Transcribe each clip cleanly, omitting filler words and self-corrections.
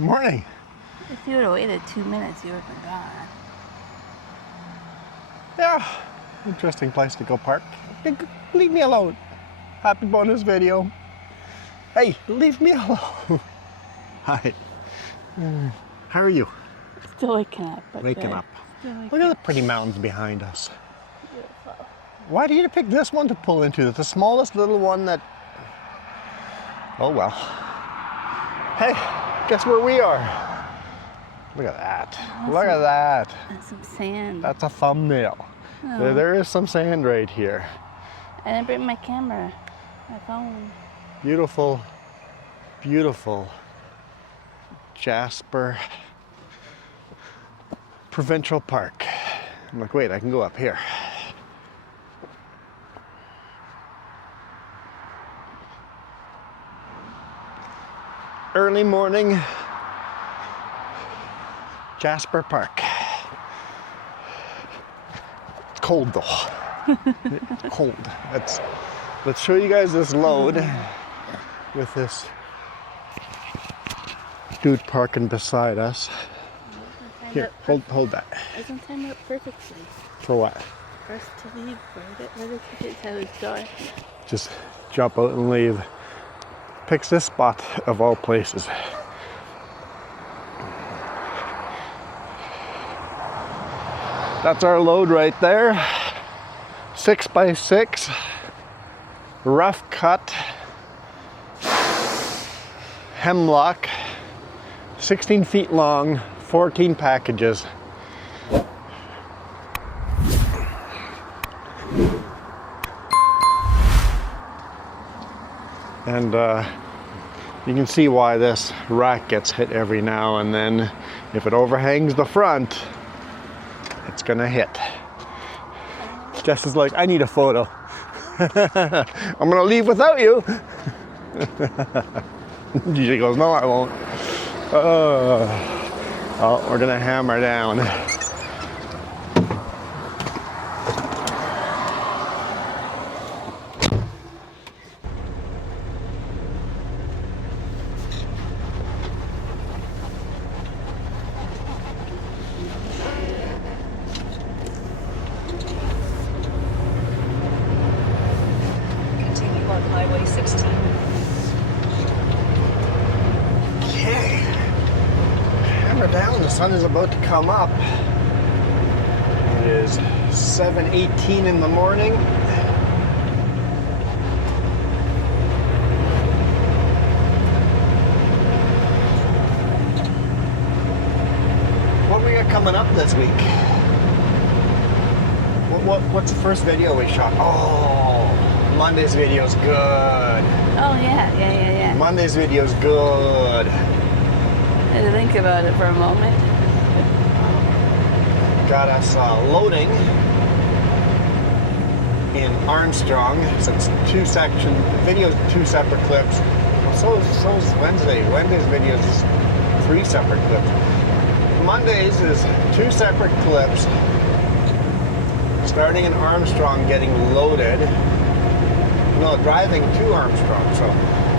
Morning. If you would have waited 2 minutes, you would have been gone. Yeah, interesting place to go park. Leave me alone. Happy bonus video. Hey, leave me alone. Hi. How are you? Still waking up. Waking up. Look Look at the pretty mountains behind us. Beautiful. Why did you pick this one to pull into? It's the smallest little one that... Oh well. Hey, guess where we are? Look at that. Awesome. Look at that. And some sand. That's a thumbnail. Oh. There is some sand right here. I didn't bring my camera. My phone. Beautiful, beautiful Jasper Provincial Park. I'm like, wait, I can go up here. Early morning, Jasper Park. It's cold though. It's cold. Let's show you guys this load with this dude parking beside us. Here, hold that. Doesn't time up perfectly. For what? For us to leave. Where the tickets at his door. Just jump out and leave. Picks this spot of all places. That's our load right there. 6x6. Rough cut. Hemlock. 16 feet long. 14 packages. And you can see why this rack gets hit every now and then. If it overhangs the front, it's gonna hit. Jess is like, I need a photo. I'm gonna leave without you. She goes, no, I won't. Oh, we're gonna hammer down. Continue on Highway 16. Okay. Hammer down, the sun is about to come up. It is 7:18 in the morning. What we got coming up this week? What's the first video we shot? Oh, Monday's video's good. Oh, yeah. Monday's video's good. I had to think about it for a moment. Got us loading in Armstrong. So it's two section videos, two separate clips. So is Wednesday. Wednesday's video is just 3 separate clips. Mondays is 2 separate clips. Starting in Armstrong, getting loaded. No, driving to Armstrong. So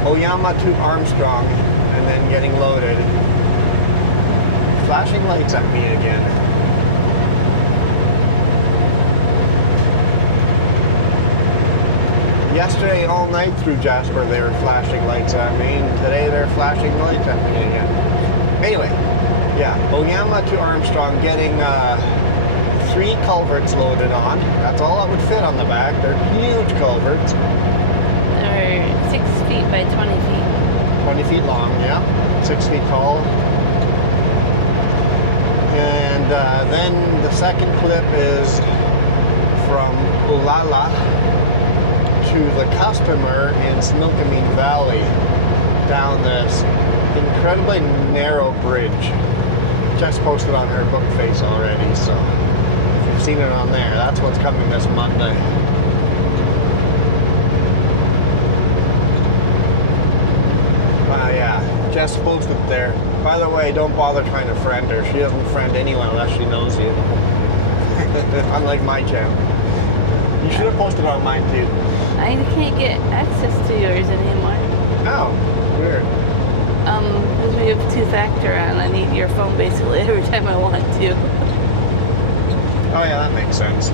Oyama to Armstrong, and then getting loaded. Flashing lights at me again. Yesterday, all night through Jasper, they were flashing lights at me, and today they're flashing lights at me again. Anyway, yeah, Oyama to Armstrong, getting 3 culverts loaded on. That's all that would fit on the back. They're huge culverts. They're 6 feet by 20 feet. 20 feet long, yeah. 6 feet tall. And then the second clip is from Ulala to the customer in Smilkameen Valley down this incredibly narrow bridge. Jess posted on her book face already, so if you've seen it on there, that's what's coming this Monday. Yeah, Jess posted there. By the way, don't bother trying to friend her. She doesn't friend anyone unless she knows you. Unlike my channel. You should have posted on mine too. I can't get access to yours anymore. Oh, weird. Because we have two-factor on, I need your phone basically every time I want to. Oh yeah, that makes sense.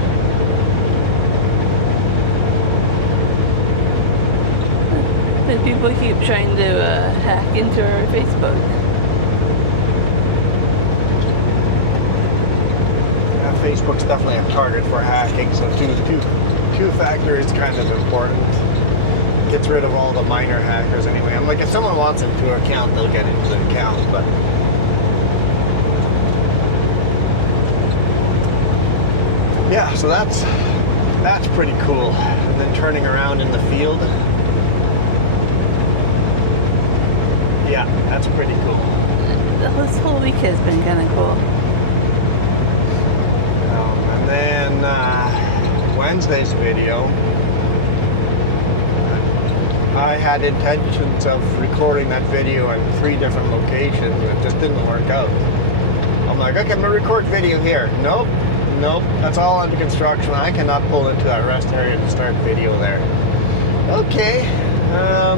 And people keep trying to hack into our Facebook. Yeah, Facebook's definitely a target for hacking, so two-factor is kind of important. Gets rid of all the minor hackers anyway. I'm like, if someone wants into an account, they'll get into the account, but yeah, so that's pretty cool. And then turning around in the field. Yeah, that's pretty cool. This whole week has been kind of cool. And then Wednesday's video, I had intentions of recording that video in 3 different locations. It just didn't work out. I'm like, okay, I'm gonna record video here. Nope, that's all under construction. I cannot pull into that rest area to start video there. Okay,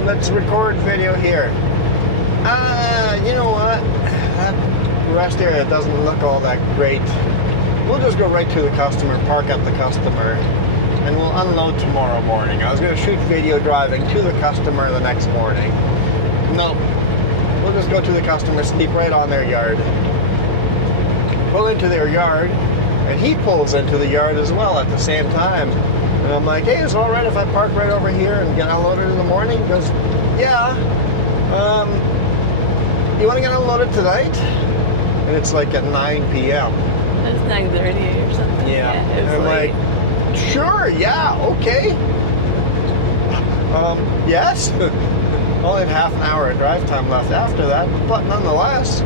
let's record video here. You know what? That rest area doesn't look all that great. We'll just go right to the customer, park at the customer, and we'll unload tomorrow morning. I was going to shoot video driving to the customer the next morning. Nope. We'll just go to the customer, sleep right on their yard. Pull into their yard, and he pulls into the yard as well at the same time. And I'm like, hey, is it all right if I park right over here and get unloaded in the morning? He goes, yeah. You want to get unloaded tonight? And it's like at 9 p.m. It was 9:30 or something. Yeah. It And was I'm late. like, sure, yeah, okay. Yes. Only had half an hour of drive time left after that, but nonetheless, I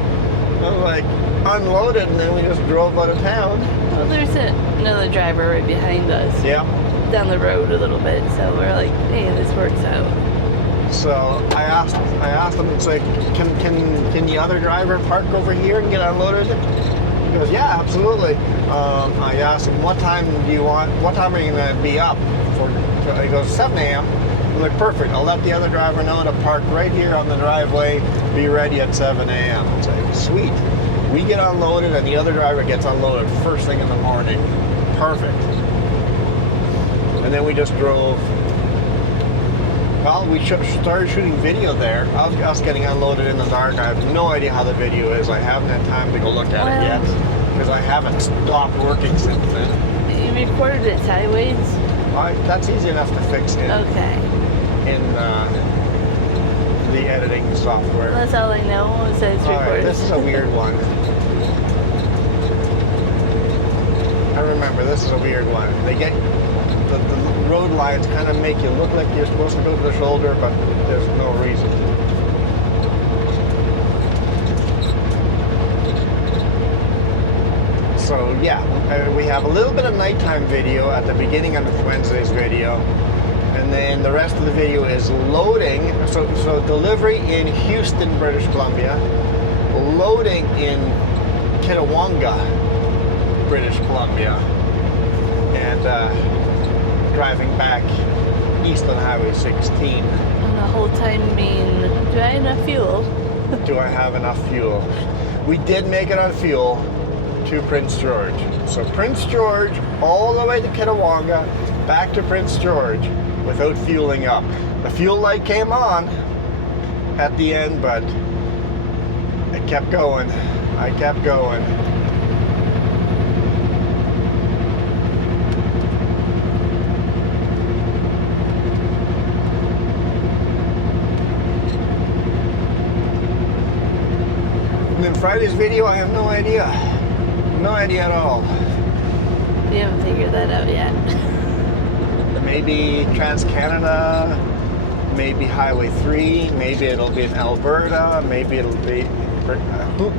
was like, unloaded, and then we just drove out of town. Well, there's another driver right behind us. Yeah. Down the road a little bit, so we're like, hey, this works out. So I asked him, it's like, can the other driver park over here and get unloaded? He goes, yeah, absolutely. I asked him, what time are you going to be up for? He goes, 7 a.m. I'm like, perfect. I'll let the other driver know to park right here on the driveway, be ready at 7 a.m. It's like, sweet. We get unloaded and the other driver gets unloaded first thing in the morning. Perfect. And then we just drove. Well, we started shooting video there of us getting unloaded in the dark. I have no idea how the video is. I haven't had time to go look at it yet because I haven't stopped working since then. You recorded it sideways? That's easy enough to fix in the editing software. That's all I know. It says All right, recorded. this is a weird one. I remember, this is a weird one. They get the road lines kind of make you look like you're supposed to go to the shoulder, but there's no reason. So yeah, we have a little bit of nighttime video at the beginning of Wednesday's video, and then the rest of the video is loading. So delivery in Houston, British Columbia, loading in Kitawanga, British Columbia, and driving back east on Highway 16. And the whole time being, do I have enough fuel? Do I have enough fuel? We did make it on fuel to Prince George. So Prince George, all the way to Kitawanga, back to Prince George without fueling up. The fuel light came on at the end, but it kept going. I kept going. And then Friday's video, I have no idea. No idea at all. We haven't figured that out yet. Maybe Trans-Canada, maybe Highway 3, maybe it'll be in Alberta, maybe it'll be...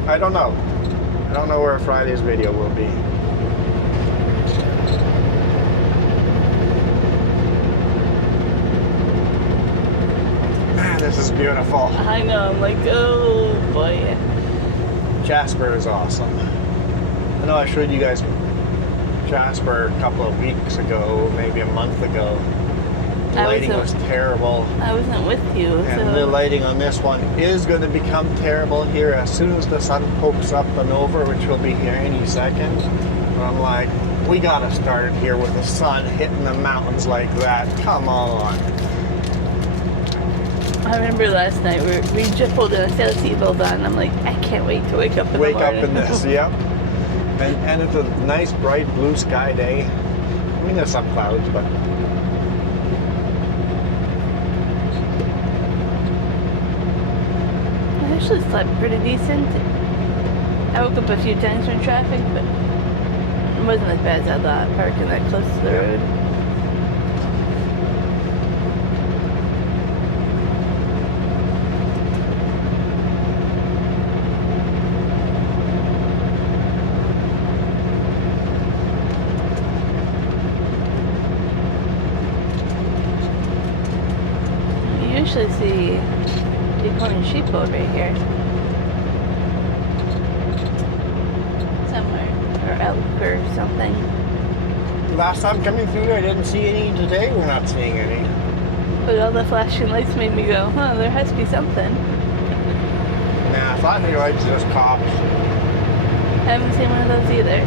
I don't know. I don't know where Friday's video will be. Man, this is beautiful. I know, I'm like, oh boy. Jasper is awesome. I know I showed you guys Jasper a couple of weeks ago, maybe a month ago. lighting was wasn't- terrible. I wasn't with you, And the so lighting on this one is going to become terrible here as soon as the sun pokes up and over, which will be here any second. But I'm like, we got to start it here with the sun hitting the mountains like that. Come on. I remember last night we just pulled in a sail seatbelt on. And I'm like, I can't wait to wake up in Wake the up morning. in this, yep. And it's a nice, bright blue sky day. I mean, there's some clouds, but I actually slept pretty decent. I woke up a few times from traffic, but it wasn't as bad as I thought, parking that close to the road. You usually see decorning sheep over here. Somewhere. Or elk or something. last time coming through, I didn't see any. Today, we're not seeing any. But all the flashing lights made me go, huh, there has to be something. Nah, flashing lights are just cops. I haven't seen one of those either.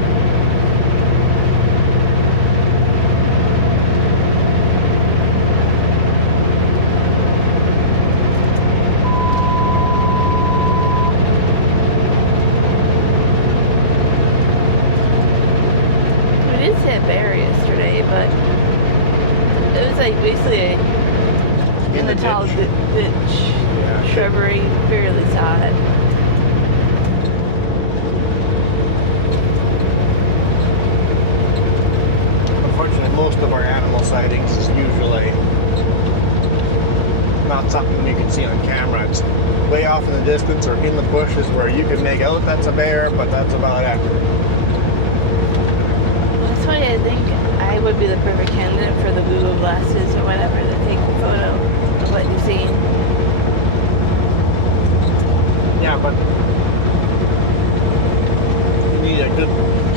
We did see a bear yesterday, but it was like basically in the tall ditch. ditch, Yeah. shrubbery, barely saw it. Unfortunately, most of our animal sightings is usually not something you can see on camera. It's way off in the distance or in the bushes where you can make out that's a bear, but that's about it. That's why I think I would be the perfect candidate for the Google glasses or whatever to take a photo of what you see. Yeah, but you need a good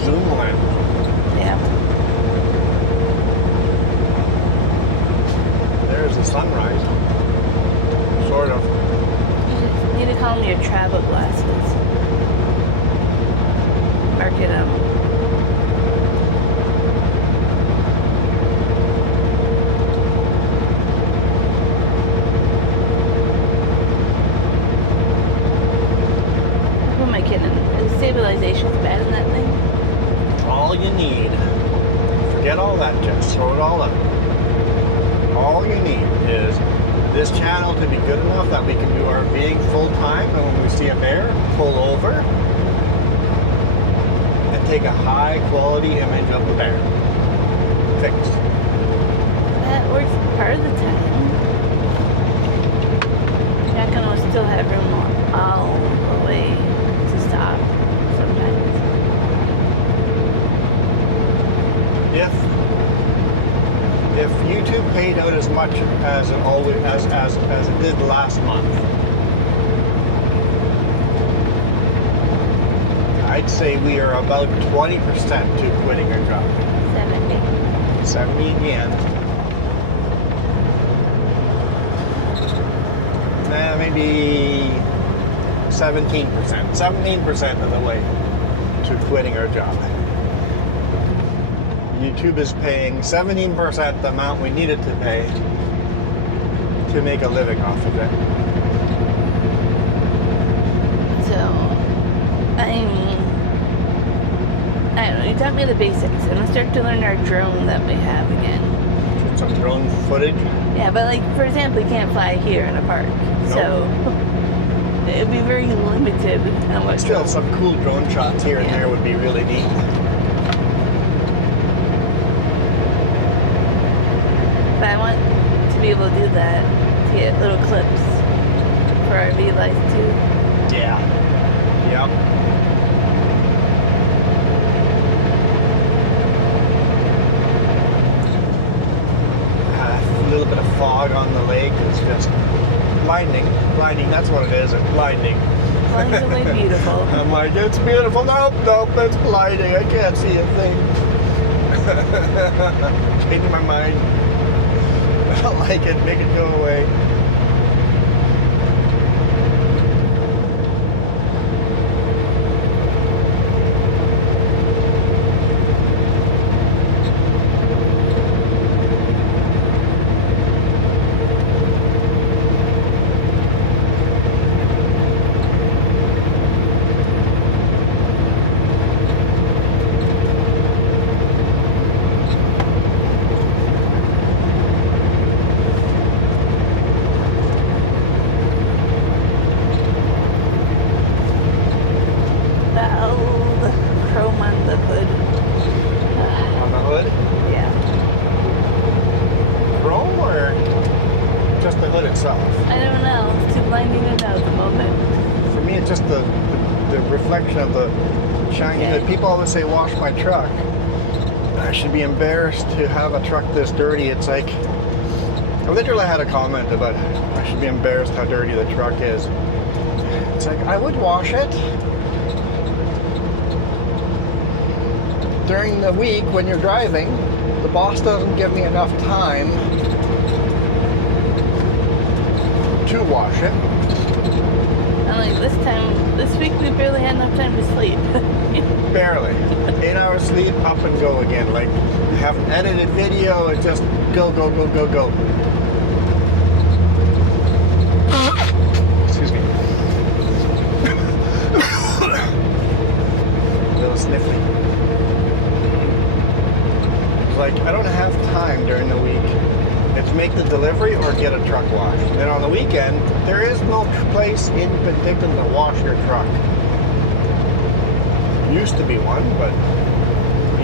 zoom lens. Yeah. There's the sunrise. Sort of. You need to call them your travel glasses. Market them. Who am I kidding? Is stabilization's bad in that thing? All you need. Forget all that, just throw it all out. All you need is this channel to be good enough that we can do our being full time, and when we see a bear, pull over and take a high quality image of the bear. Fixed. That works part of the time. You're not gonna still have room all the way to stop sometimes. If YouTube paid out as much as it always as it did last month, I'd say we are about 20% to quitting our job. 70. 70 yen. Nah, maybe 17%. 17% of the way to quitting our job. YouTube is paying 17% the amount we needed to pay to make a living off of it. So, I don't know, you taught me the basics. I'm gonna start to learn our drone that we have again. Some drone footage. Yeah, but like, for example, you can't fly here in a park. So, it'd be very limited on what Still, drone. some cool drone shots here and Yeah. there would be really neat. But I want to be able to do that, to get little clips for our V-Life too. Yeah. Yep. A little bit of fog on the lake is just blinding. Blinding, that's what it is. It's blinding. Blindingly beautiful. I'm like, it's beautiful. Nope, it's blinding. I can't see a thing. Changing my mind. I don't like it. Make it go away. That old chrome on the hood. On the hood? Yeah. Chrome or just the hood itself? I don't know. It's too blinding to know at the moment. For me, it's just the reflection of the shiny Okay. hood. People always say, wash my truck. I should be embarrassed to have a truck this dirty. It's like, I literally had a comment about I should be embarrassed how dirty the truck is. It's like, I would wash it. During the week when you're driving, the boss doesn't give me enough time to wash it. And like this week we barely had enough time to sleep. Barely. 8 hours sleep, up and go again. Like, haven't edited video, it just go, go, go, go, go. Excuse me. A little sniffly. It's like, I don't have time during the week. It's make the delivery or get a truck washed. Then on the weekend, there is no place in Penticton to wash your truck. Used to be one, but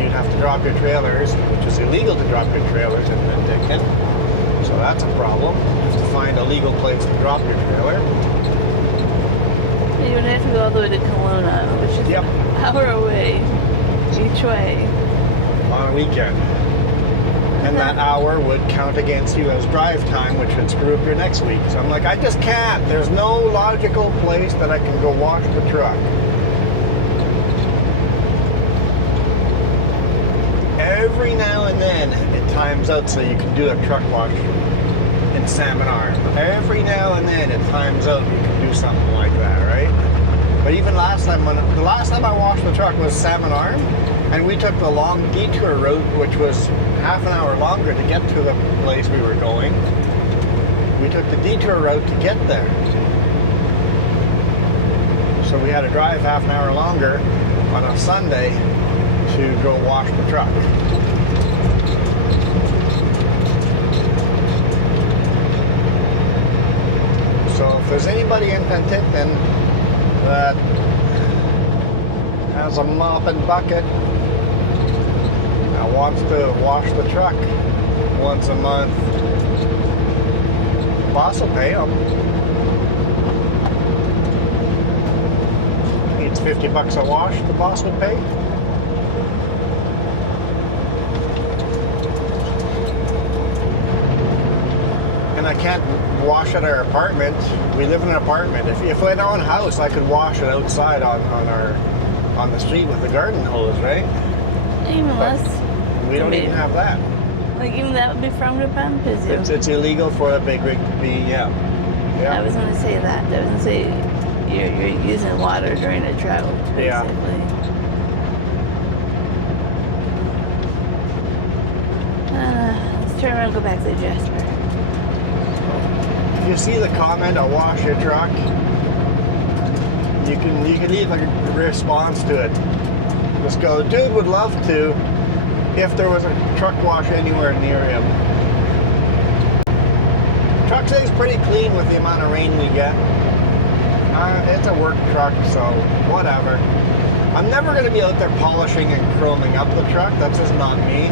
you'd have to drop your trailers, which is illegal to drop your trailers in Penticton. So that's a problem. You have to find a legal place to drop your trailer. You would have to go all the way to Kelowna, which is Yep. an hour away each way. On a weekend. And that hour would count against you as drive time, which would screw up your next week. So I'm like, I just can't. There's no logical place that I can go wash the truck. Every now and then it times out so you can do a truck wash in Salmon Arm. Every now and then it times out you can do something like that, right? But even the last time I washed the truck was Salmon Arm, and we took the long detour route, which was half an hour longer to get to the place we were going. We took the detour route to get there. So we had to drive half an hour longer on a Sunday to go wash the truck. So if there's anybody in Penticton that has a mop and bucket that wants to wash the truck once a month, the boss will pay them. It's $50 a wash, the boss would pay. And I can't wash at our apartment. We live in an apartment. If we had our own house, I could wash it outside on the street with the garden hose, right? Even But less. we don't even have that. Like even that would be frowned upon because It's illegal for a big rig to be, yeah. I was going to say that. I was going to say you're using water during a drought, basically. Yeah. Let's turn around and go back to Jasper. If you see the comment, I'll wash your truck, you can leave a response to it. Just go, dude would love to if there was a truck wash anywhere near him. Truck stays pretty clean with the amount of rain we get. It's a work truck, so whatever. I'm never going to be out there polishing and chroming up the truck. That's just not me.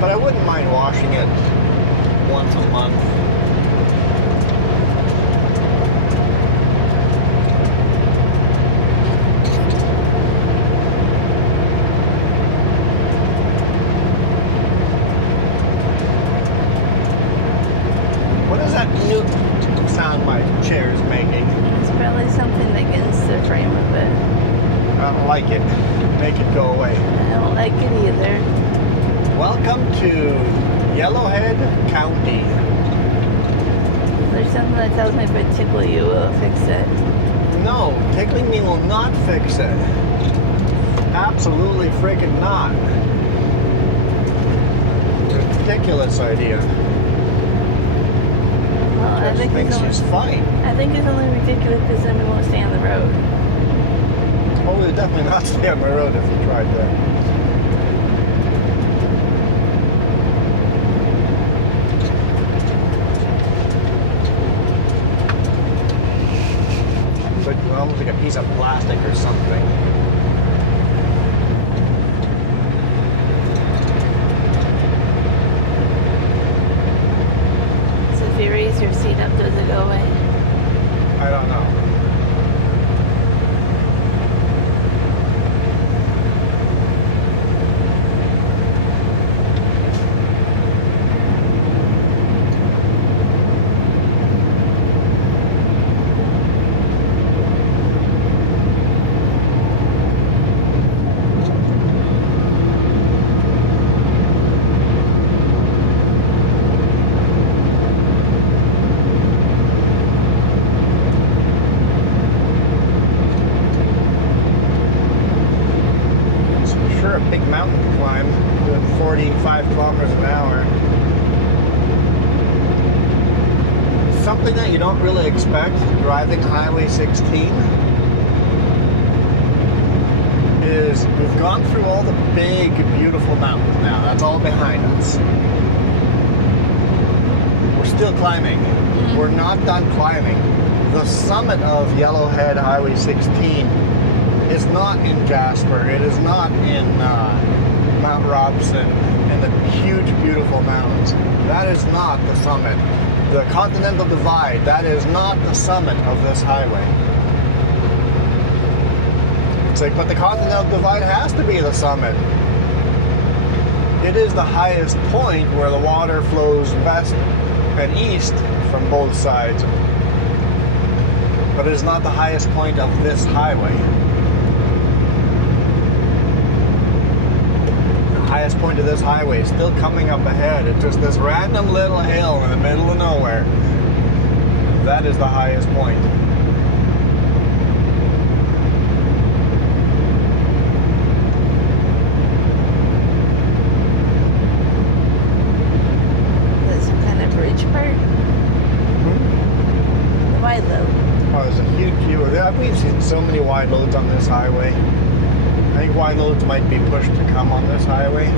But I wouldn't mind washing it once a month. What is that new sound my chair is making? It's probably something against the frame of it. I don't like it. Make it go away. I don't like it either. Welcome to Yellowhead County. that tells me if I tickle you, will fix it. No, tickling me will not fix it. Absolutely freaking not. Ridiculous idea. Well, I Just think thinks she's funny. I think it's only ridiculous because then we won't stay on the road. Oh, we'll definitely not stay on the road if we tried that. But almost like a piece of plastic or something. So if you raise your seat up, does it go away? I don't know. Sure, a big mountain to climb, doing 45 kilometers an hour. Something that you don't really expect driving Highway 16 is we've gone through all the big, beautiful mountains now. That's all behind us. We're still climbing. We're not done climbing. The summit of Yellowhead Highway 16 is not in Jasper. It is not in Mount Robson and the huge, beautiful mountains. That is not the summit. The Continental Divide, that is not the summit of this highway. It's like, but the Continental Divide has to be the summit. It is the highest point where the water flows west and east from both sides. But it is not the highest point of this highway. Highest point of this highway is still coming up ahead. It's just this random little hill in the middle of nowhere. That is the highest point. There's some kind of bridge part. The wide load. Oh, there's a huge view. We've seen so many wide loads on this highway. I think wide loads might be pushed to come on this highway.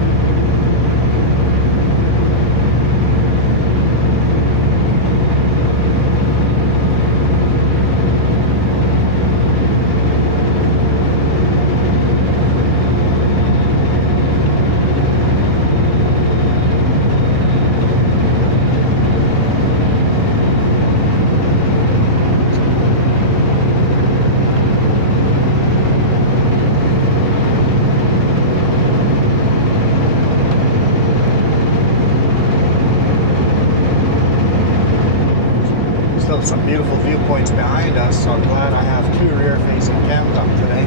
Still some beautiful viewpoints behind us, so I'm glad I have two rear-facing cams up today.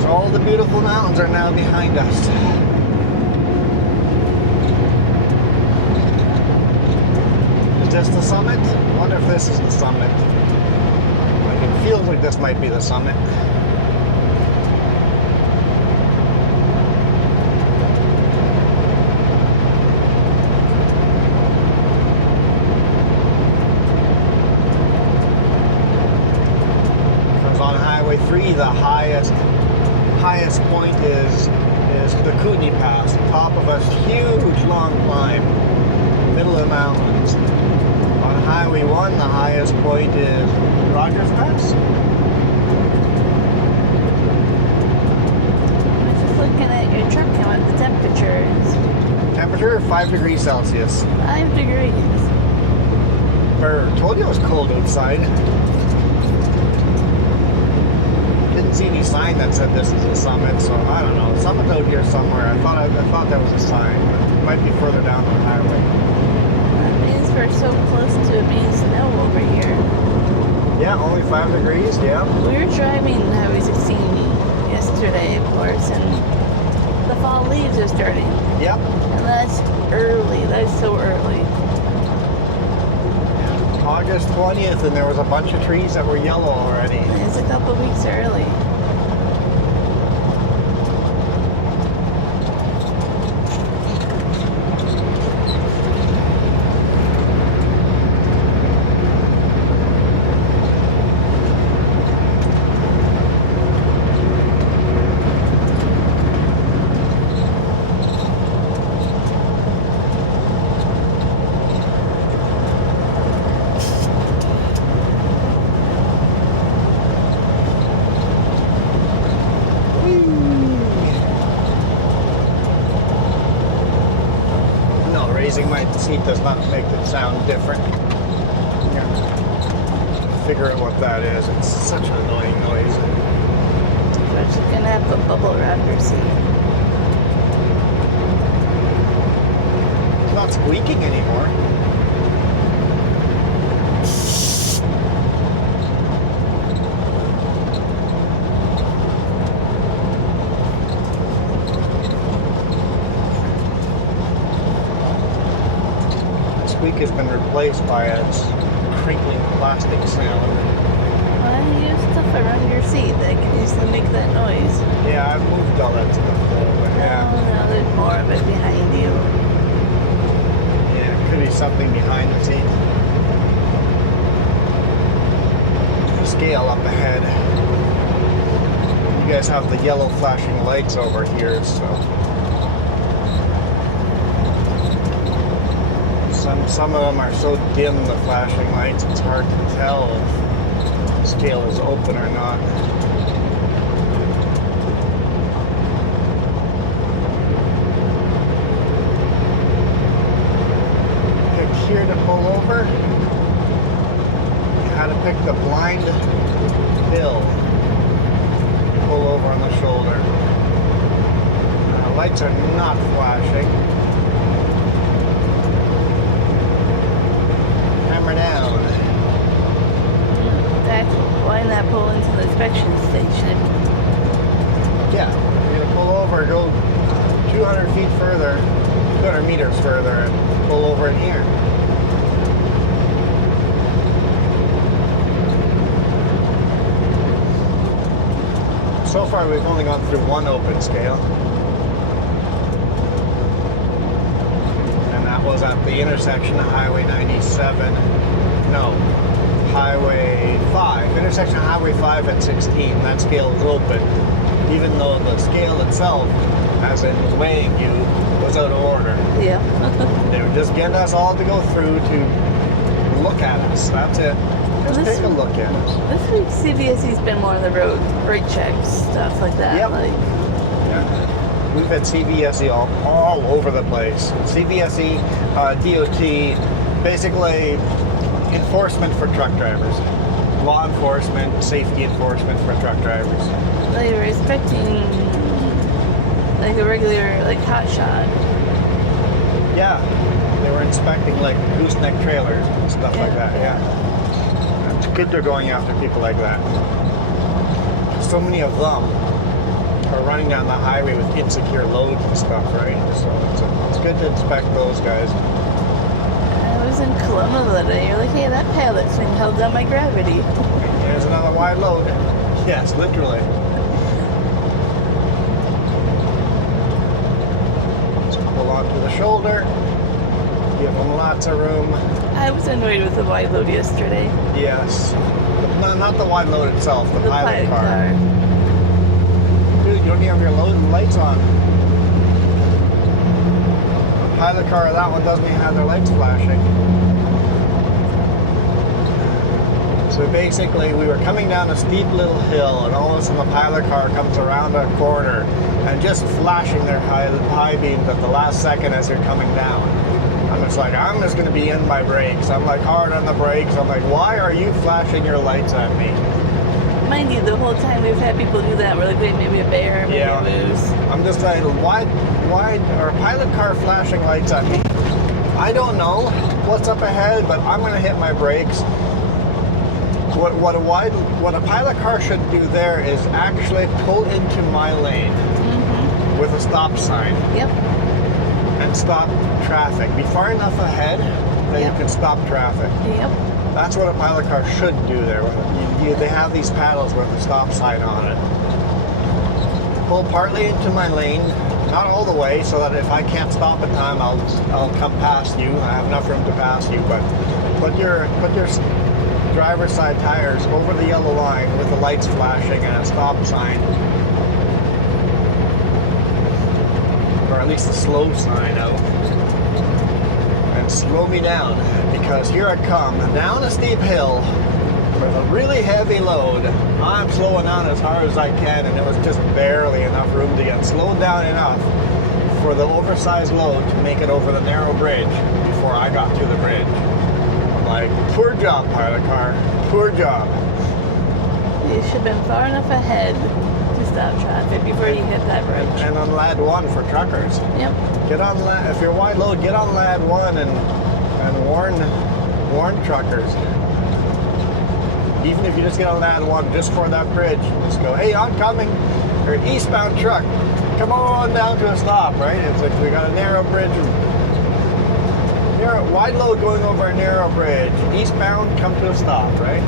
So all the beautiful mountains are now behind us. Is this the summit? I wonder if this is the summit. Like, it feels like this might be the summit. On Highway 3, the highest point is the Kootenai Pass, top of a huge long climb, middle of the mountains. On Highway 1, the highest point is Rogers Pass. I was just looking at your truck and what the temperature is. Temperature 5 degrees Celsius. 5 degrees. Told you it was cold outside. Didn't see any sign that said this is the summit, so I don't know. Summit's out here somewhere. I thought that was a sign, but it might be further down the highway. That means we're so close to it being snow over here. Yeah, only 5 degrees. Yeah. We were driving Highway 16 yesterday, of course, and the fall leaves are starting. Yep. And that's early. That's so early. August 20th, and there was a bunch of trees that were yellow already. It's a couple weeks early. No, raising my seat does not make it sound different. Figure out what that is. It's such an annoying noise. We're just gonna have the bubble around your seat. It's not squeaking anymore. The squeak has been replaced by a crinkling plastic sound. Well, you have stuff around your seat that can easily make that noise. Yeah, I've moved all that to the floor, but Oh, yeah. no, there's more of it behind you. Yeah, it could be something behind the seat. The scale up ahead. You guys have the yellow flashing lights over here, so some of them are so dim, the flashing lights, it's hard to tell if the scale is open or not. Pick here to pull over. You had to pick the blind hill. Pull over on the shoulder. Lights are not flashing. Hammer down. That's why not pull into the inspection station. Yeah, you're gonna pull over, go 200 feet further, 200 meters further, and pull over in here. So far, we've only gone through one open scale. And that was at the intersection of Highway 97. No, Highway 5. Intersection of Highway 5 at 16. That scale is open. Even though the scale itself, as in weighing you, was out of order. Yeah. They were just getting us all to go through to look at us. That's it. Just This- take a look at us. This week CVSE's been more on the road, brake checks, stuff like that. Yep. Like, Yeah. We've had CVSE all over the place. CVSE, DOT, basically enforcement for truck drivers. Law enforcement, safety enforcement for truck drivers. they were expecting like a regular like hot shot. Yeah, they were inspecting like gooseneck trailers and stuff like that, yeah. It's good they're going after people like that. So many of them are running down the highway with insecure loads and stuff, right? So it's good to inspect those guys. I was in Kelowna the other day. You're like, hey, that pallet thing held down my gravity. Here's another wide load. Yes, literally. Just pull onto the shoulder. Give them lots of room. I was annoyed with the wide load yesterday. Yes. No, not the wide load itself, the pilot car. Dude, you don't even have your load lights on. The pilot car, that one doesn't even have their lights flashing. So basically, we were coming down a steep little hill, and all of a sudden the pilot car comes around a corner and just flashing their high beams at the last second as they're coming down. I'm just like, I'm just going to be in my brakes. I'm like hard on the brakes. I'm like, why are you flashing your lights at me? Mind you, the whole time we've had people do that. We're like, wait, maybe a bear, maybe Yeah. a moose. I'm just like, why are a pilot car flashing lights at me? I don't know what's up ahead, but I'm going to hit my brakes. What a pilot car should do there is actually pull into my lane with a stop sign. Yep. and stop traffic. Be far enough ahead that Yep. you can stop traffic. Yep. That's what a pilot car should do there. They have these paddles with a stop sign on it. Pull partly into my lane, not all the way, so that if I can't stop in time, I'll come past you. I have enough room to pass you, but put your driver's side tires over the yellow line with the lights flashing and a stop sign. Or at least a slow sign out. And slow me down, because here I come down a steep hill with a really heavy load. I'm slowing down as hard as I can, and it was just barely enough room to get slowed down enough for the oversized load to make it over the narrow bridge before I got to the bridge. I'm like, poor job, pilot car, poor job. You should have been far enough ahead to stop traffic before you hit that bridge. And on lad 1 for truckers. Yep. Get on if you're wide load, get on lad 1 and warn truckers. Even if you just get on lad 1 just for that bridge, just go, hey, oncoming, or an eastbound truck, come on down to a stop, right? It's like we got a narrow bridge, wide load going over a narrow bridge, eastbound, come to a stop, right?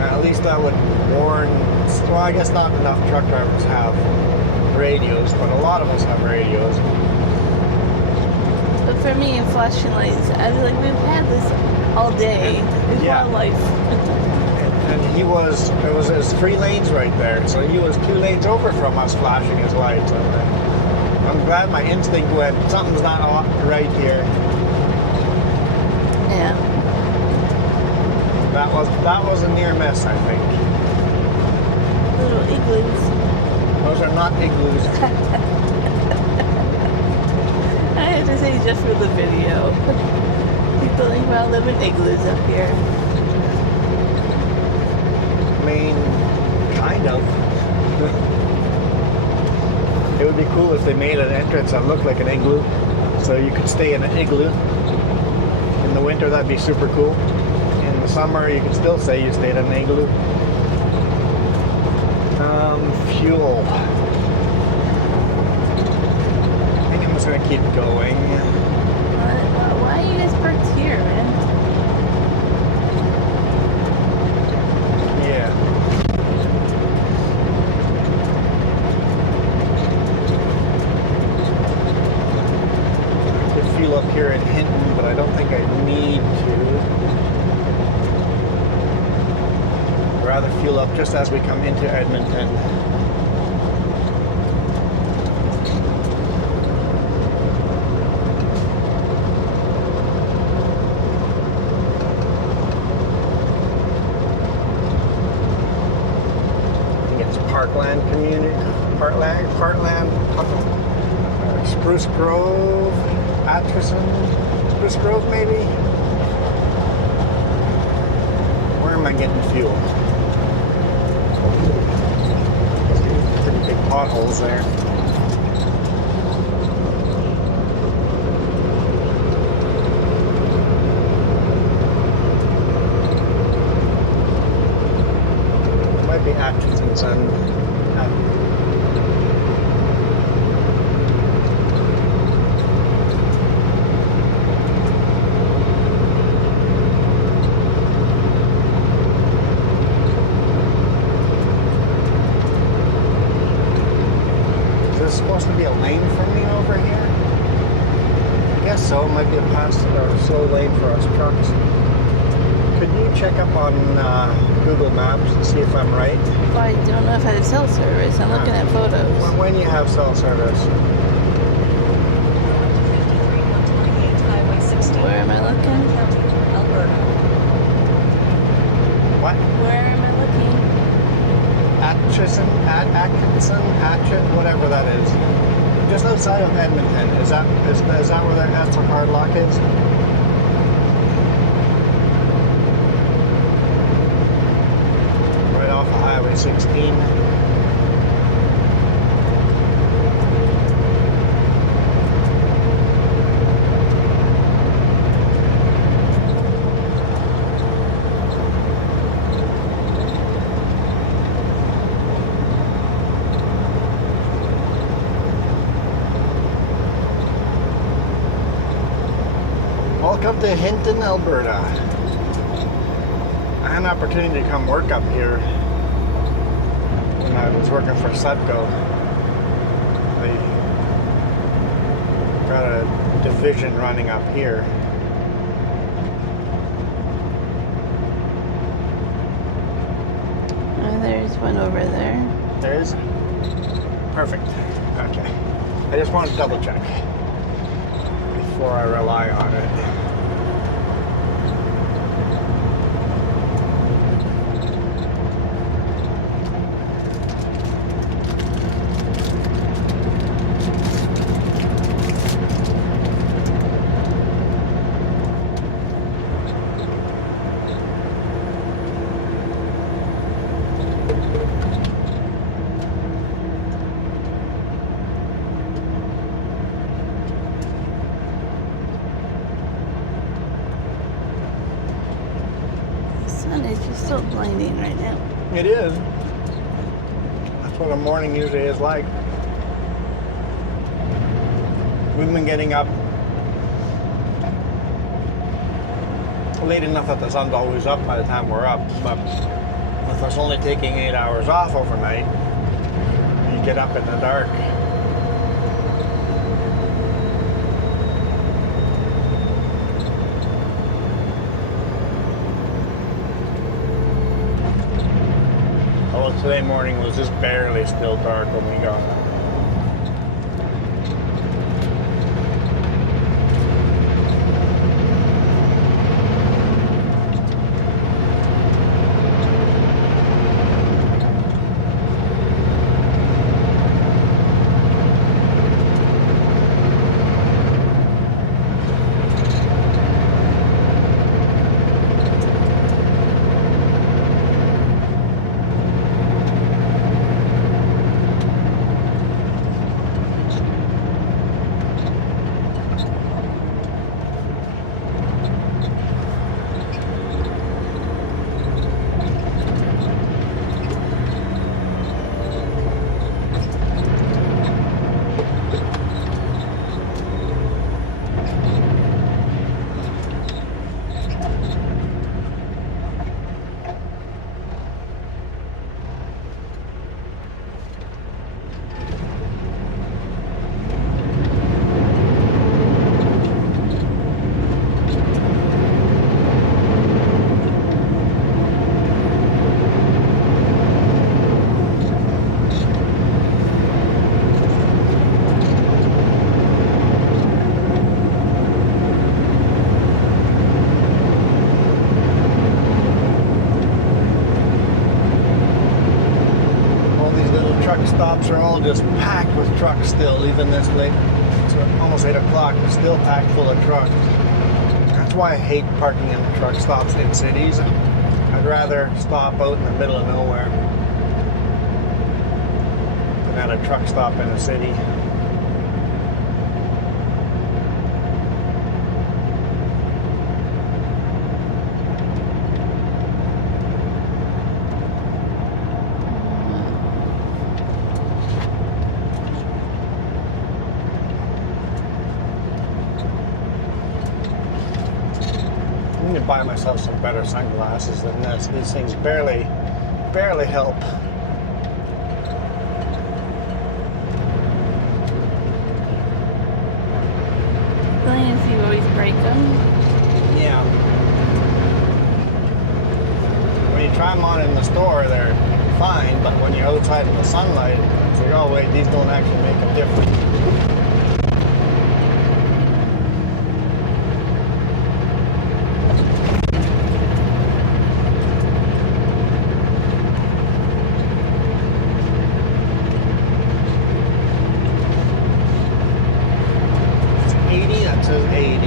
At least that would warn. Well, I guess not enough truck drivers have radios, but a lot of us have radios. But for me, flashing lights, I was like, we've had this all day. It's Yeah. our life. And it was 3 lanes right there, so he was 2 lanes over from us flashing his lights. I'm glad my instinct went, something's not right here. Yeah. That was a near miss, I think. Little igloos. Those are not igloos. I had to say just for the video. People think about living igloos up here. I mean, kind of. It would be cool if they made an entrance that looked like an igloo, so you could stay in an igloo. In the winter, that'd be super cool. In the summer, you could still say you stayed in an igloo. Fuel. I think I'm just gonna keep going. Why are you guys parked here, man? Yeah. I could fuel up here in Hinton, but I don't think I need to. I'd rather fuel up just as we come into Edmonton. Parkland, Spruce Grove, Atchison, Spruce Grove maybe? Where am I getting fuel? Pretty big potholes there. Might be Atchison's on. Supposed to be a lane for me over here? I guess so. It might be a fast or slow lane for us trucks. Could you check up on Google Maps and see if I'm right? Well, I don't know if I have cell service. I'm looking at photos. When you have cell service? Highway 16. Where am I looking? County, Alberta. What? Where am I looking? Atchison, whatever that is. Just outside of Edmonton. Is that where that Astor Hardlock is? Right off of Highway 16. Welcome to Hinton, Alberta. I had an opportunity to come work up here when I was working for Sudco. They got a division running up here. Oh, there's one over there. There is? Perfect. Okay. I just want to double check before I rely on it. It's just so blinding right now. It is. That's what a morning usually is like. We've been getting up late enough that the sun's always up by the time we're up, but with us only taking 8 hours off overnight, you get up in the dark. Today morning was just barely still dark when we got up. Stops are all just packed with trucks still, even this late. It's almost 8 o'clock, they're still packed full of trucks. That's why I hate parking in the truck stops in cities. I'd rather stop out in the middle of nowhere than at a truck stop in a city. I need to buy myself some better sunglasses than this. These things barely help. Brilliant, you always break them. Yeah. When you try them on in the store, they're fine, but when you're outside in the sunlight, it's like, oh wait, these don't actually make a difference. Says 80.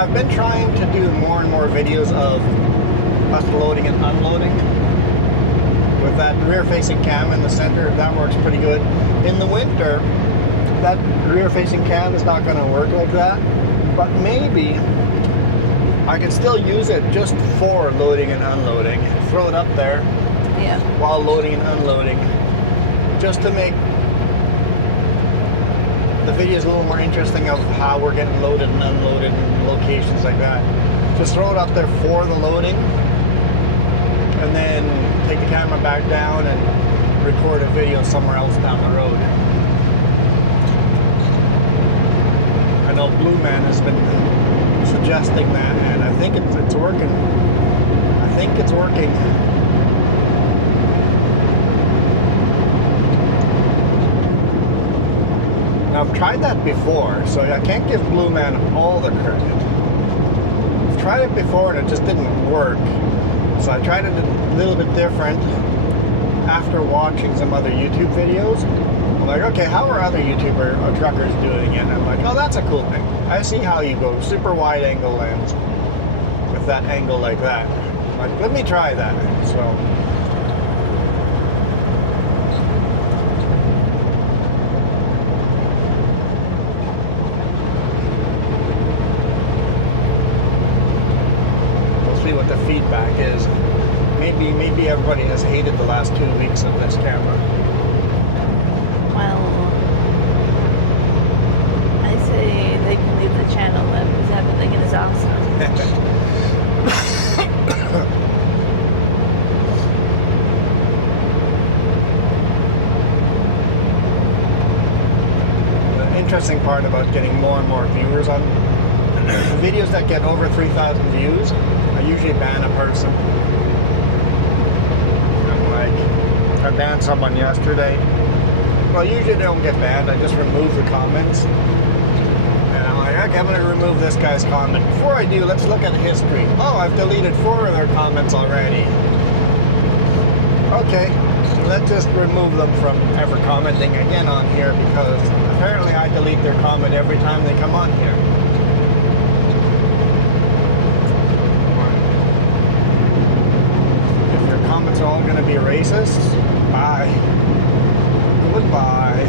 I've been trying to do more and more videos of us loading and unloading with that rear-facing cam in the center. That works pretty good. In the winter, that rear-facing cam is not going to work like that, but maybe I can still use it just for loading and unloading. Throw it up there Yeah. while loading and unloading, just to make the videos a little more interesting of how we're getting loaded and unloaded in locations like that. Just throw it up there for the loading, and then take the camera back down and record a video somewhere else down the road. I know Blue Man has been suggesting that, and I think it's working. I think it's working. Now, I've tried that before, so I can't give Blue Man all the credit. I've tried it before and it just didn't work. So I tried it a little bit different after watching some other YouTube videos. I'm like, okay, how are other YouTuber or truckers doing it? And I'm like, oh, that's a cool thing. I see how you go super wide angle lens with that angle like that. I'm like, let me try that. So we'll see what the feedback is. Maybe everybody has hated the last 2 weeks of this camera. Well, I say they can leave the channel. That everything is awesome. The interesting part about getting more and more viewers on videos that get over 3,000 views, I usually ban a person. I banned someone yesterday. Well, usually they don't get banned. I just remove the comments. And I'm like, okay, I'm going to remove this guy's comment. Before I do, let's look at history. Oh, I've deleted 4 of their comments already. Okay, let's just remove them from ever commenting again on here, because apparently I delete their comment every time they come on here. If their comments are all going to be racist, bye. Goodbye.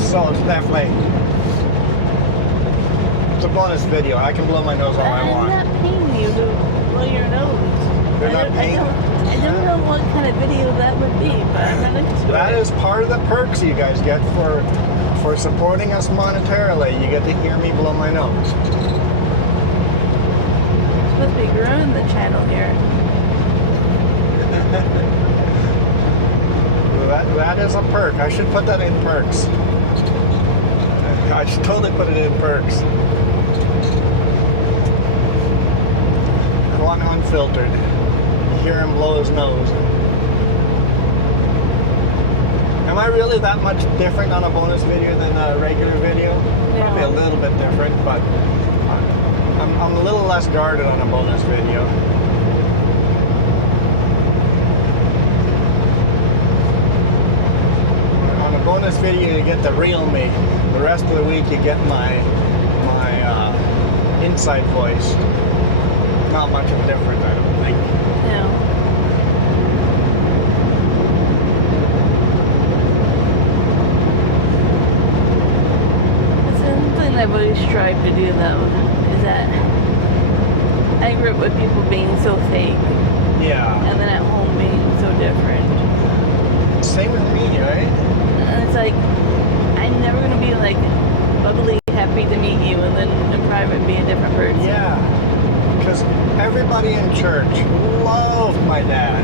So it's definitely, it's a bonus video. I can blow my nose all I want. I'm not paying you to blow your nose. They're not paying? I don't know what kind of video that would be, but I'm gonna do That it. is part of the perks you guys get for supporting us monetarily. You get to hear me blow my nose. It's supposed to be growing the channel here. That is a perk. I should put that in perks. I should totally put it in perks. One unfiltered. You hear him blow his nose. Am I really that much different on a bonus video than a regular video? No. Probably a little bit different, but I'm a little less guarded on a bonus video. On a bonus video, you get the real me. The rest of the week, you get my inside voice. Not much of a difference, I don't think. No. It's something I've always strived to do, though, is that I grew up with people being so fake, Yeah. and then at home being so different. Same with me, right? And it's like, I'm never going to be like bubbly, happy to meet you, and then in private be a different person. Yeah. Because everybody in church loved my dad.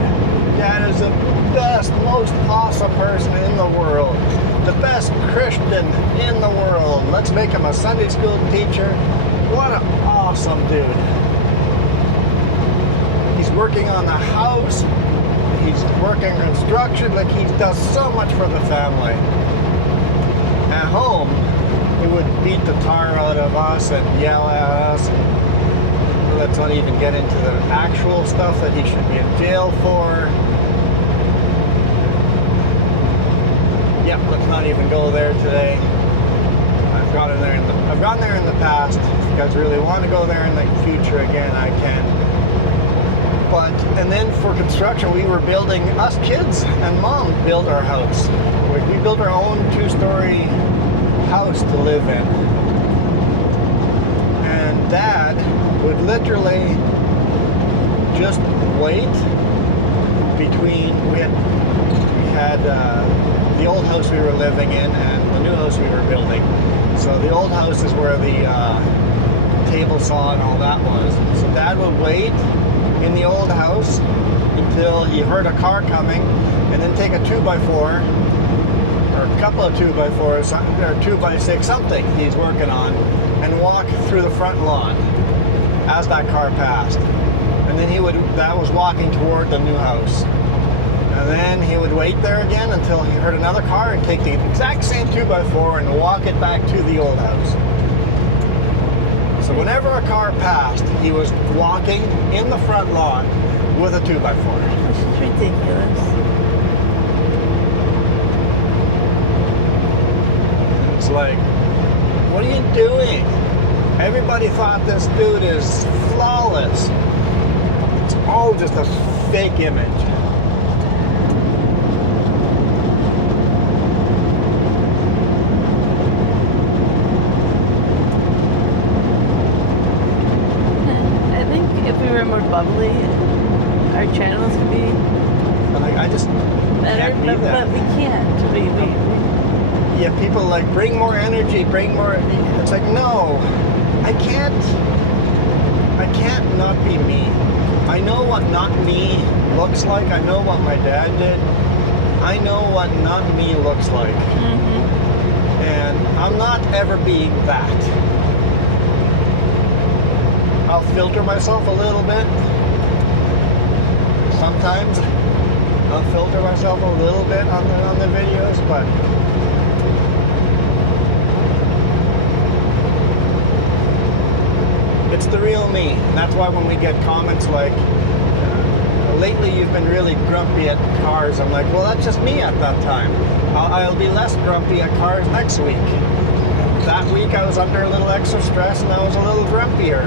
Dad is the best, most awesome person in the world. The best Christian in the world. Let's make him a Sunday school teacher. What an awesome dude. He's working on the house. He's working in construction. Like, he does so much for the family. At home, he would beat the tar out of us and yell at us. And let's not even get into the actual stuff that he should be in jail for. Yep, let's not even go there today. I've gone there in the past. If you guys really want to go there in the future again, I can. But, and then for construction, we were building, us kids and mom built our house. We built our own 2-story house to live in. And Dad would literally just wait between, we had the old house we were living in and the new house we were building. So the old house is where the table saw and all that was. So Dad would wait in the old house until he heard a car coming, and then take a 2x4 or a couple of 2x4s or 2x6, something he's working on, and walk through the front lawn as that car passed. And then that was walking toward the new house. And then he would wait there again until he heard another car and take the exact same 2x4 and walk it back to the old house. So whenever a car passed, he was walking in the front lawn with a 2x4. This is ridiculous. It's like, what are you doing? Everybody thought this dude is flawless. It's all just a fake image. I think if we were more bubbly, our channels could be Like, I just better, can't be but that. we can't. We Yeah, people like, bring more energy, bring more. It's like, no, I can't not be me. I know what not me looks like. I know what my dad did. I know what not me looks like. And I'm not ever being that. I'll filter myself a little bit. Sometimes I'll filter myself a little bit on the videos, but it's the real me. And that's why when we get comments like, lately you've been really grumpy at cars, I'm like, well, that's just me at that time. I'll be less grumpy at cars next week. That week I was under a little extra stress and I was a little grumpier.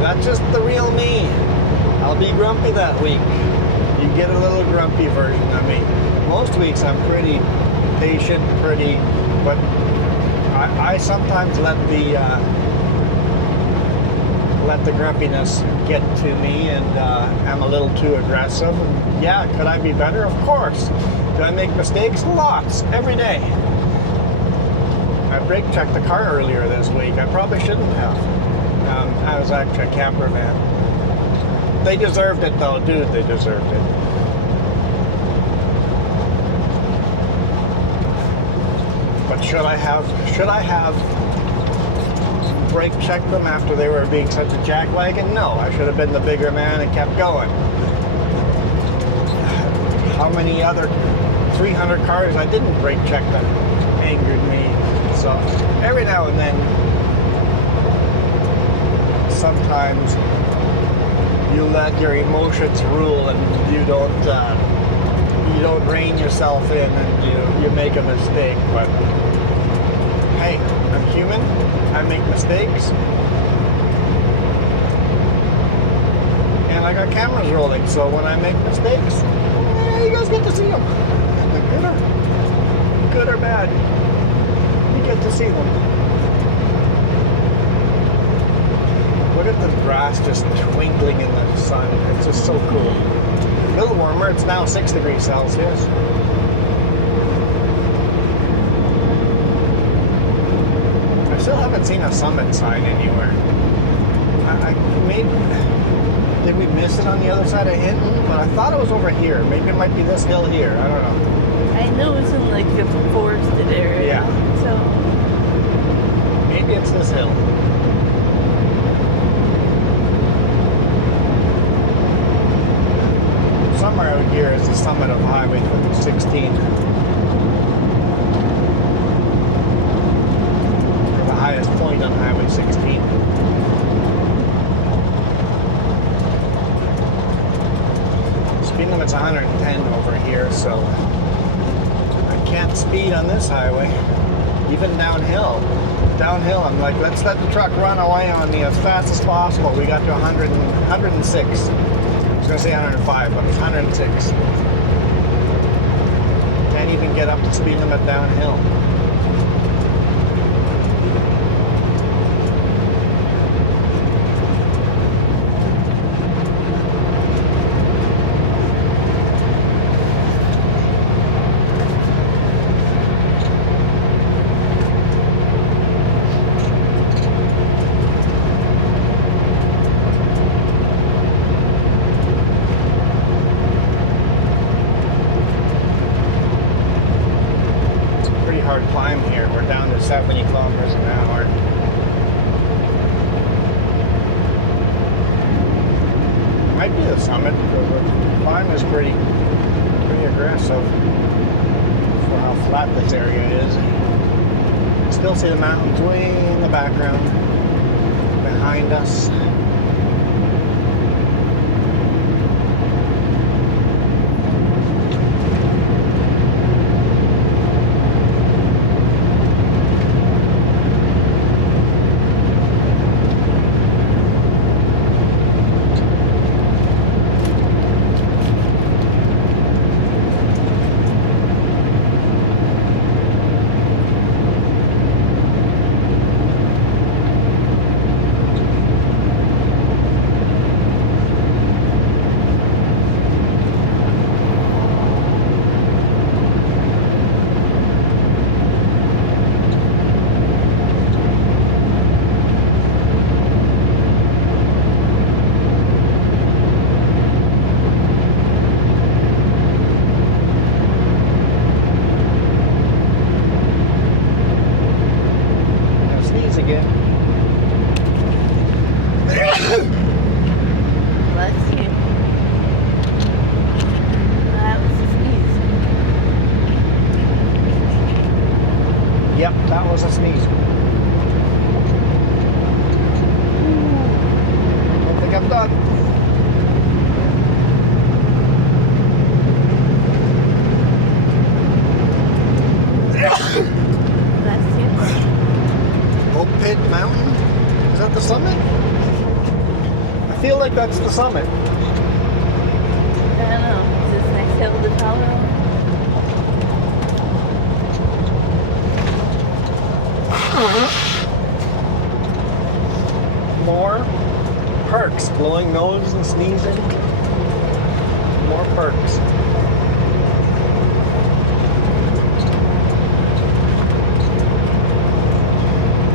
That's just the real me. I'll be grumpy that week. You get a little grumpy version of me. Most weeks I'm pretty patient, but I sometimes let the grumpiness get to me, and I'm a little too aggressive. Yeah, could I be better? Of course. Do I make mistakes? Lots, every day. I brake checked the car earlier this week. I probably shouldn't have. I was actually a camper van. They deserved it though, dude, they deserved it. But should I have brake checked them after they were being such a jackwagon? No, I should have been the bigger man and kept going. How many other 300 cars I didn't brake check that angered me? So every now and then, sometimes you let your emotions rule and you don't rein yourself in and you make a mistake. But hey, I'm human. I make mistakes. And I got cameras rolling, so when I make mistakes, you guys get to see them. Good or bad, you get to see them. Look at the grass just twinkling in the sun. It's just so cool. A little warmer. It's now 6 degrees Celsius. I still haven't seen a summit sign anywhere. Did we miss it on the other side of Hinton? But I thought it was over here. Maybe it might be this hill here. I don't know. I know it's in like a forested area. Yeah. So Maybe it's this hill. somewhere out here is the summit of Highway 16. Or the highest point on Highway 16. Speed limit's 110 over here, so I can't speed on this highway, even downhill. Downhill, I'm like, let's let the truck run away on me as fast as possible. We got to 106. I was going to say 105, but it's 106. Can't even get up to speed limit downhill. Hard climb here. We're down to 70 kilometers an hour. Might be the summit because the climb is pretty aggressive for how flat this area is. Still see the mountains way in the background behind us. Yep, that was a sneeze. Don't think I'm done. That's it. Oak Pit Mountain? Is that the summit? I feel like that's the summit. I don't know. Is this next hill the tower? More perks. Blowing nose and sneezing. More perks.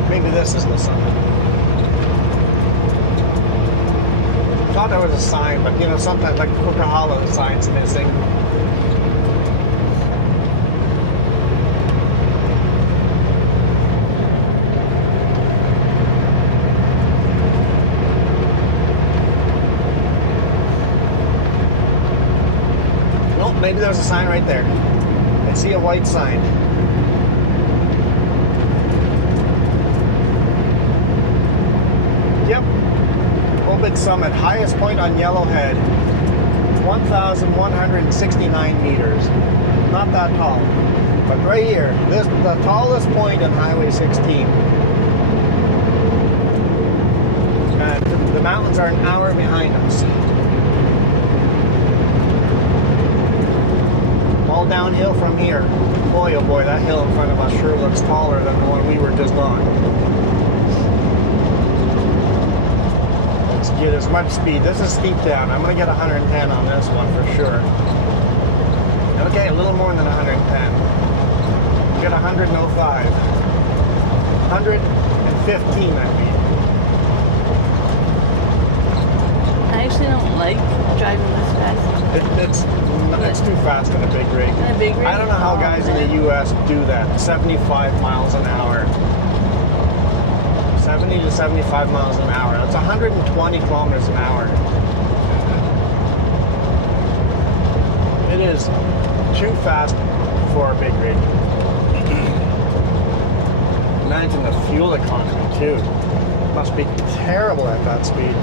Maybe this is the summit. Thought there was a sign, but you know, sometimes like Coca Hollow, the sign's missing. Maybe there's a sign right there. I see a white sign. Yep. Obit Summit, highest point on Yellowhead, 1,169 meters. Not that tall. But right here, this the tallest point on Highway 16. And the mountains are an hour behind us. All downhill from here. Boy, oh boy, that hill in front of us sure looks taller than the one we were just on. Let's get as much speed. This is steep down. I'm going to get 110 on this one for sure. Okay, a little more than 110. Get 105. 115, I mean. I actually don't like driving this fast. It's too fast in a big rig. In a big rig? I don't know how guys in the U.S. do that. 75 miles an hour. 70 to 75 miles an hour. That's 120 kilometers an hour. It is too fast for a big rig. Imagine the fuel economy too. Must be terrible at that speed.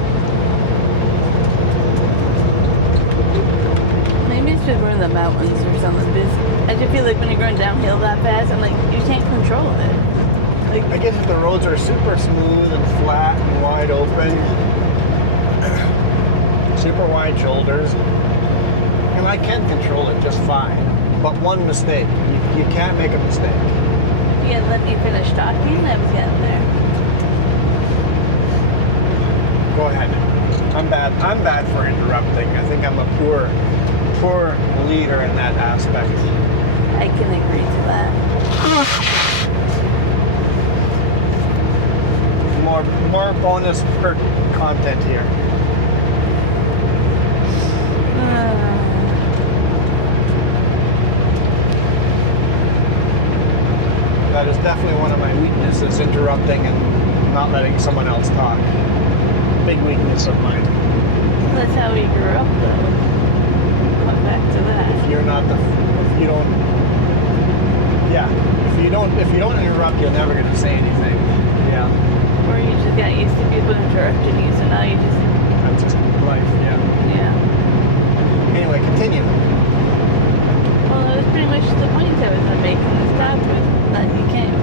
Maybe it's because we're in the mountains or something. Because I just feel like when you're going downhill that fast, I'm like, you can't control it. Like, I guess if the roads are super smooth and flat and wide open, super wide shoulders, and I can control it just fine. But one mistake, you can't make a mistake. if you had let me finish talking, I was getting there. Go ahead. I'm bad for interrupting. I think I'm a poor leader in that aspect. I can agree to that. More bonus per content here. That is definitely one of my weaknesses, interrupting and not letting someone else talk. Big weakness of mine. That's how we grew up, though. Come back to that. If you don't interrupt, you're never going to say anything. Yeah, Or you just got used to people interrupting you, so now you just, that's just life. Yeah. yeah. Anyway, continue. Well, that was pretty much the point I was making to stop with that you can't.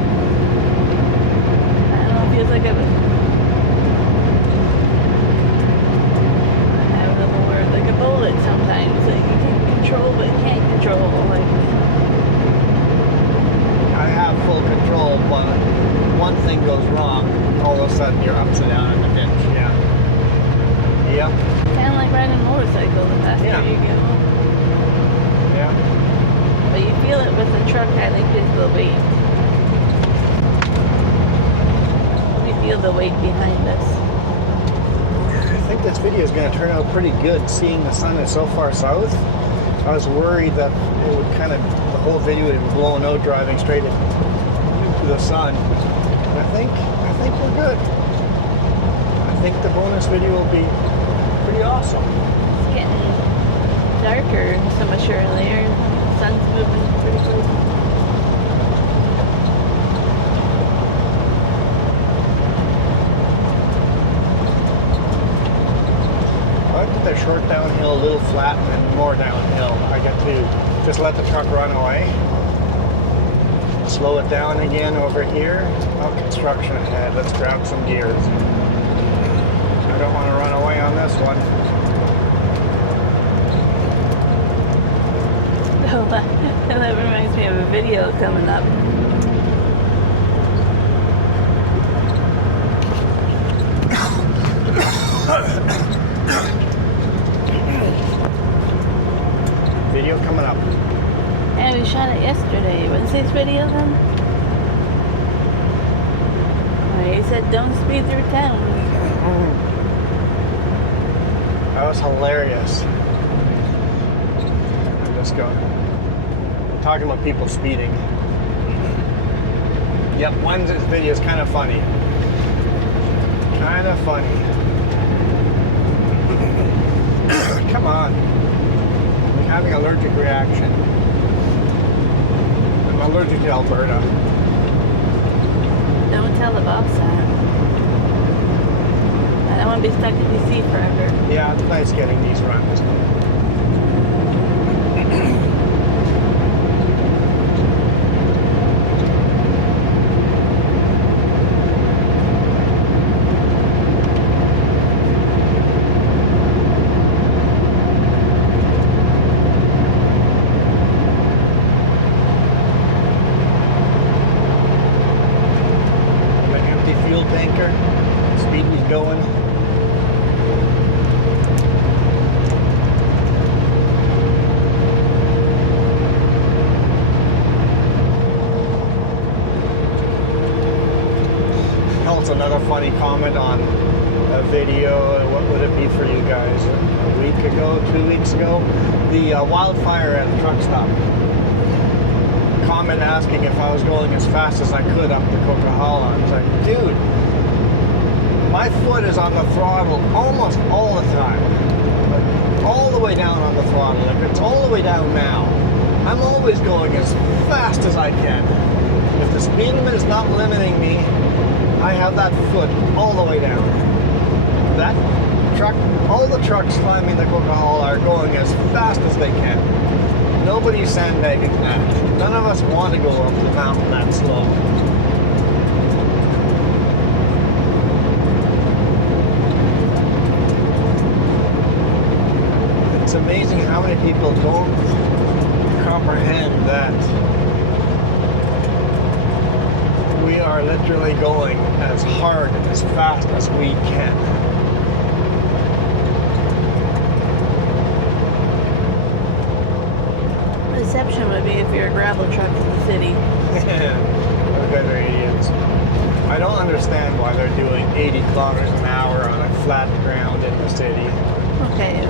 I don't know, it feels like I have another word, like a bullet sometimes. Like you can control, but you can't control. Like, I have full control, but one thing goes wrong, all of a sudden you're upside down in the ditch. Yeah. Yep. kind of like riding a motorcycle, the faster Yeah. you go. Yeah. But you feel it with the truck, I think, is the weight. We feel the weight behind us. I think this video is going to turn out pretty good, seeing the sun is so far south. I was worried that it would the whole video would be blown out driving straight into the sun. I think we're good. I think the bonus video will be pretty awesome. It's getting darker so much earlier. The sun's moving pretty quick. I like that they're short downhill, a little flat, and then more downhill. I get to just let the truck run away. Slow it down again over here. Oh, construction ahead. Let's grab some gears. I don't want to run away on this one. That reminds me of a video coming up. Video coming up. And we shot it yesterday. Wednesday's video then? Well, he said don't speed through town. That was hilarious. I'm just going. Talking about people speeding. Yep, Wednesday's video is kind of funny. Kind of funny. Come on. I'm having an allergic reaction. I'm allergic to Alberta. Don't tell the boss that. I don't want to be stuck in DC forever. Yeah, it's nice getting these runs. Fuel tanker, speed he's going. Also, another funny comment on a video. What would it be for you guys? A week ago, 2 weeks ago, the wildfire at the truck stop. Comment asking if I was going as fast as I could up the Coquihalla. I was like, dude, my foot is on the throttle almost all the time. But all the way down on the throttle, if it's all the way down now, I'm always going as fast as I can. If the speed limit is not limiting me, I have that foot all the way down. That truck, all the trucks climbing the Coca Hall are going as fast as they can. Nobody's sandbagging that. None of us want to go up the mountain that slow. It's amazing how many people don't comprehend that we are literally going as hard and as fast as we can. Deception would be if you're a gravel truck in the city. Those guys are idiots. I don't understand why they're doing 80 kilometers an hour on a flat ground in the city. Okay,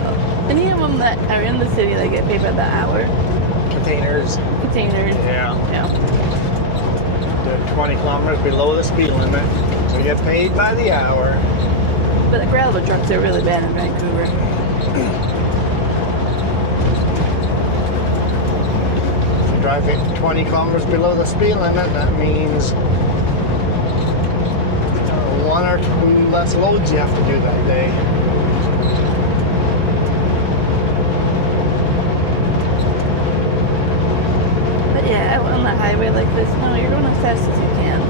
any of them that are in the city that get paid by the hour? Containers. Containers. Yeah. Yeah. They're 20 kilometers below the speed limit. So you get paid by the hour. But the gravel trucks are really bad in Vancouver. If you drive 20 kilometers below the speed limit, that means one or two less loads you have to do that day. But yeah, out on the highway like this, no, you're going as fast as you can.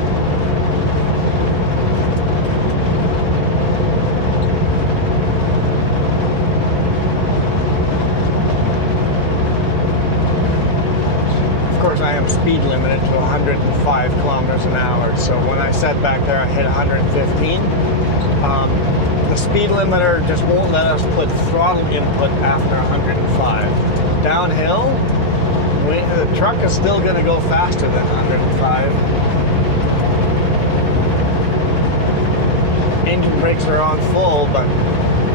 Of course, I am speed limited to 105 kilometers an hour. So when I sat back there, I hit 115. The speed limiter just won't let us put throttle input after 105. Downhill, the truck is still going to go faster than 105. Engine brakes are on full, but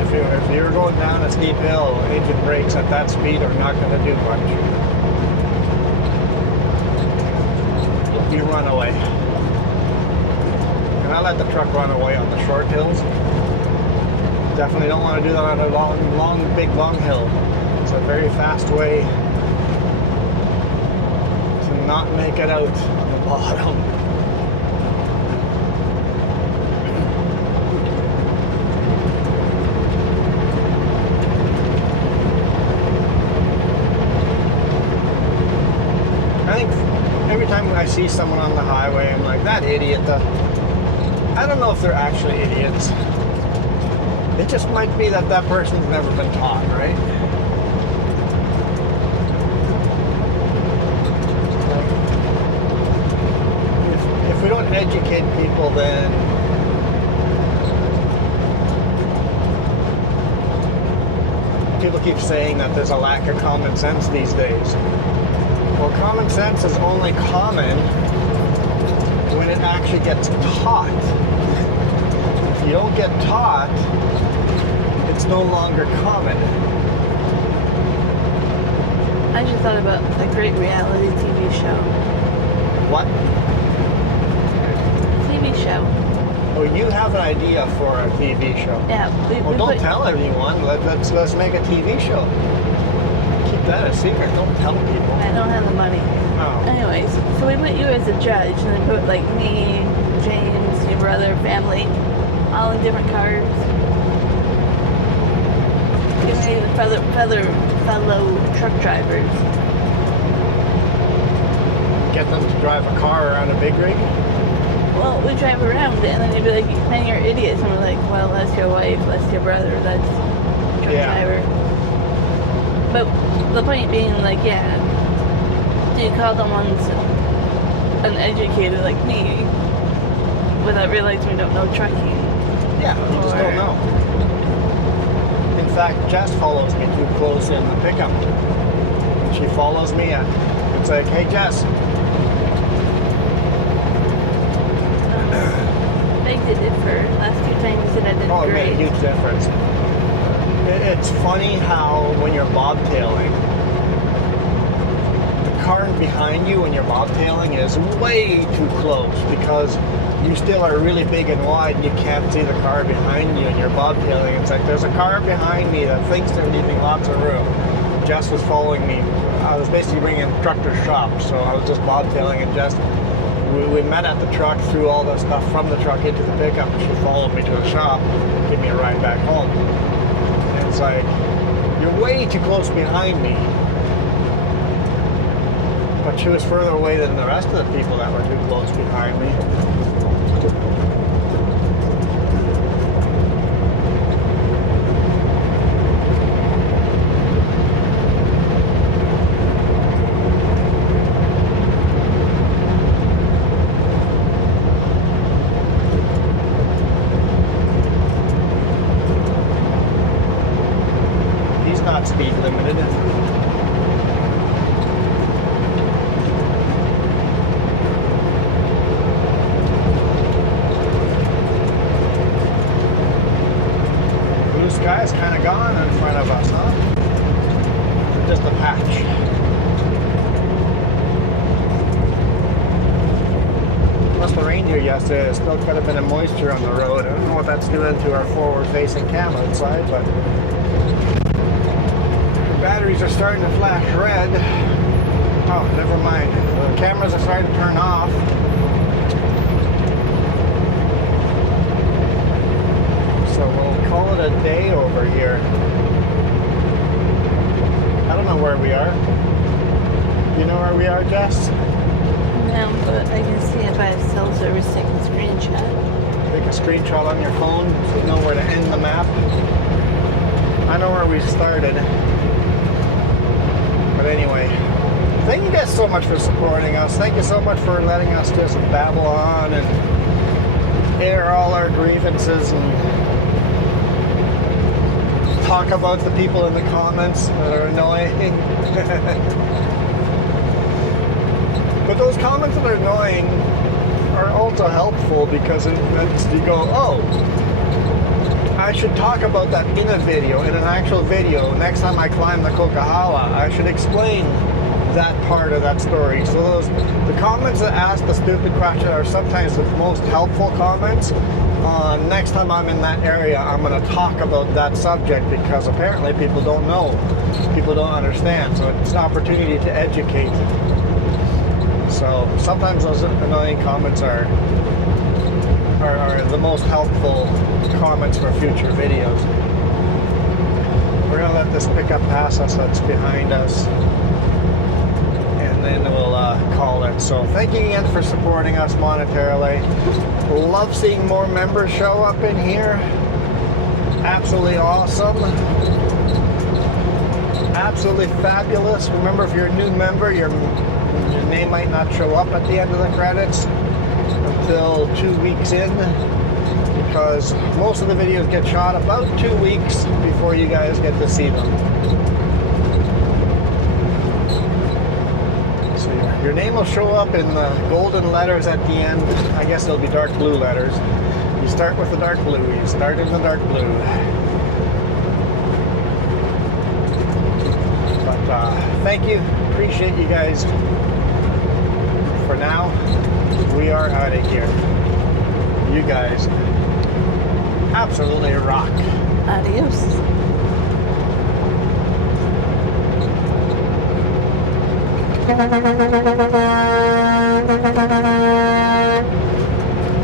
if you're going down a steep hill, engine brakes at that speed are not going to do much. You run away. And I let the truck run away on the short hills. Definitely don't want to do that on a big long hill. It's a very fast way to not make it out on the bottom. I think every time I see someone on the highway, I'm like, that idiot. I don't know if they're actually idiots. It just might be that that person's never been taught, right? If we don't educate people, then people keep saying that there's a lack of common sense these days. Well, common sense is only common when it actually gets taught. If you don't get taught, it's no longer common. I just thought about a great reality TV show. What? TV show. Oh, you have an idea for a TV show. Yeah. Well, don't tell everyone. Let's make a TV show. Keep that a secret. Don't tell people. I don't have the money. No. Anyways, so we put you as a judge, and then put like me, James, your brother, family, all in different cars. Give me the fellow truck drivers. Get them to drive a car around a big rig? Well, we drive around it, and then they'd be like, then you're idiots. And we're like, well, that's your wife, that's your brother, that's truck driver. But the point being, like, yeah, you call them ones uneducated like me without realizing we don't know trucking. Yeah, you just don't know. In fact, Jess follows me too close in the pickup. She follows me and it's like, hey Jess. Beg to differ. Last few times that I did Oh, it great. made a huge difference. It's funny how when you're bobtailing, the car behind you when you're bobtailing is way too close because you still are really big and wide and you can't see the car behind you and you're bobtailing. It's like there's a car behind me that thinks they're leaving lots of room. Jess was following me. I was basically bringing the truck to shop, so I was just bobtailing and Jess, we met at the truck, threw all the stuff from the truck into the pickup, and she followed me to the shop, give me a ride back home. And it's like, you're way too close behind me. But she was further away than the rest of the people that were too close behind me. He's not speed limited. Sky's kind of gone in front of us, huh? Just a patch. Plus the rain here yesterday, there's still quite a bit of moisture on the road. I don't know what that's doing to our forward-facing cam outside, but the batteries are starting to flash red. Oh, never mind. The cameras are starting to turn off. So we'll call it a day over here. I don't know where we are. You know where we are, Jess? No, but I can see if I have cell service, take a screenshot. Take a screenshot on your phone so you know where to end the map. I know where we started. But anyway, thank you guys so much for supporting us. Thank you so much for letting us just babble on and air all our grievances and talk about the people in the comments that are annoying. But those comments that are annoying are also helpful because it makes you go, oh, I should talk about that in a video, in an actual video. Next time I climb the Kokahala, I should explain that part of that story. So the comments that ask the stupid question are sometimes the most helpful comments. Next time I'm in that area, I'm going to talk about that subject because apparently people don't know. People don't understand. So it's an opportunity to educate. So sometimes those annoying comments are the most helpful comments for future videos. We're going to let this pickup pass us that's behind us. And then we'll call it. So thank you again for supporting us monetarily. Love seeing more members show up in here. Absolutely awesome. Absolutely fabulous. Remember, if you're a new member, your name might not show up at the end of the credits until 2 weeks in, because most of the videos get shot about 2 weeks before you guys get to see them. So your name will show up in the golden letters at the end. I guess it'll be dark blue letters. You start with the dark blue. You start in the dark blue. But thank you. Appreciate you guys. For now, we are out of here. You guys absolutely rock. Adios.